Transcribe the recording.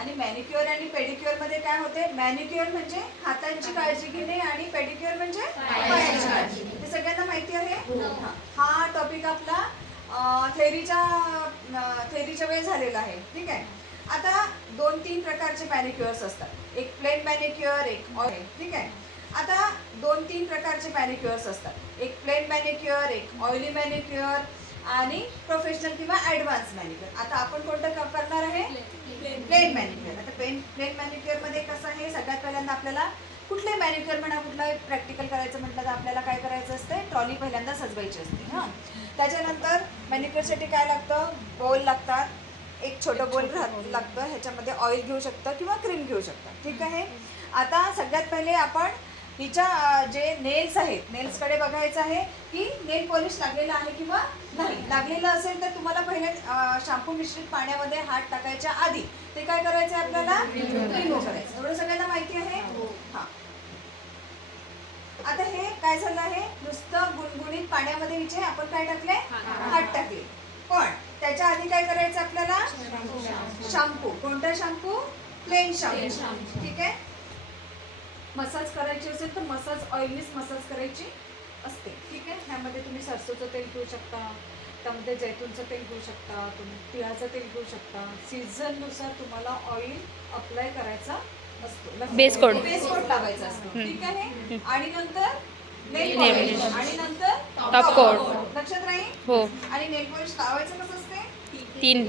आणि मॅनिक्युअर आणि पेडिक्युअर मध्ये काय होते? मॅनिक्युअर म्हणजे हातांची काळजी घेणे आणि पेडिक्युअर म्हणजे पायाची काळजी घेणे. ते सगळ्यांना माहिती आहे. हा टॉपिक आपला थेरीच्या वेळी झालेला आहे. ठीक आहे. आता 2-3 प्रकारचे मॅनिक्युअर्स असतात. एक प्लेन मॅनिक्युअर, एक ऑइल. ठीक आहे. आता 2-3 प्रकारचे मॅनिक्युअर्स असतात. एक प्लेन मॅनिक्युअर, एक ऑइली मॅनिक्युअर आणि प्रोफेशनल किंवा ॲडव्हान्स मॅनिक्युअर. आता आपण कोणतं करणार आहे? Plain manicure. आता प्लेन मॅनिक्युअर मध्ये कसं आहे? सगळ्यात पहिल्यांदा आपल्याला कुठले मॅनिक्युअर म्हणा, कुठलं प्रॅक्टिकल करायचं म्हटलं तर आपल्याला काय करायचं असते? ट्रॉली पहिल्यांदा सजवायची असते. हां, त्याच्यानंतर मॅनिक्युअरसाठी काय लागतं? बोल लागतात. एक छोटं बोल लागतं. ह्याच्यामध्ये ऑइल घेऊ शकतं किंवा क्रीम घेऊ शकतं. ठीक आहे. आता सगळ्यात पहिले आपण हिच्या जे नेल्स आहेत, नेल्सकडे बघायचं आहे की नेल पॉलिश लागलेलं आहे किंवा नाही. लागलेलं असेल तर तुम्हाला पहिले शॅम्पू मिश्रित पाण्यामध्ये हात टाकायच्या आधी ते काय करायचं आहे? आपल्याला रिमूव्ह करायचं. एवढं सगळ्यांना माहिती आहे. हां, आता हे काय झालं आहे? नुसतं गुणगुणित पाण्यामध्ये हिचे आपण काय टाकले? हात टाकले. पण त्याच्या आधी काय करायचं आपल्याला? शॅम्पू. कोणता शॅम्पू? Plain shampoo. ठीक आहे. मसाज करायची असेल तर ऑइलनीच मसाज करायची असते. ठीक आहे. ह्यामध्ये तुम्ही सरसोचं तेल घेऊ शकता, त्यामध्ये जैतूनचं तेल घेऊ शकता, तुम्ही तिळाचं तेल घेऊ शकता. सीझननुसार तुम्हाला ऑइल अप्लाय करायचा असतो. बेस कोट लावायचा असतो. ठीक आहे. आणि नंतर नेल पॉलिश आणि नंतर टॉप कोट. लक्षात राहील. हो. आणि नेल पॉलिश लावायचं कसं असते? 3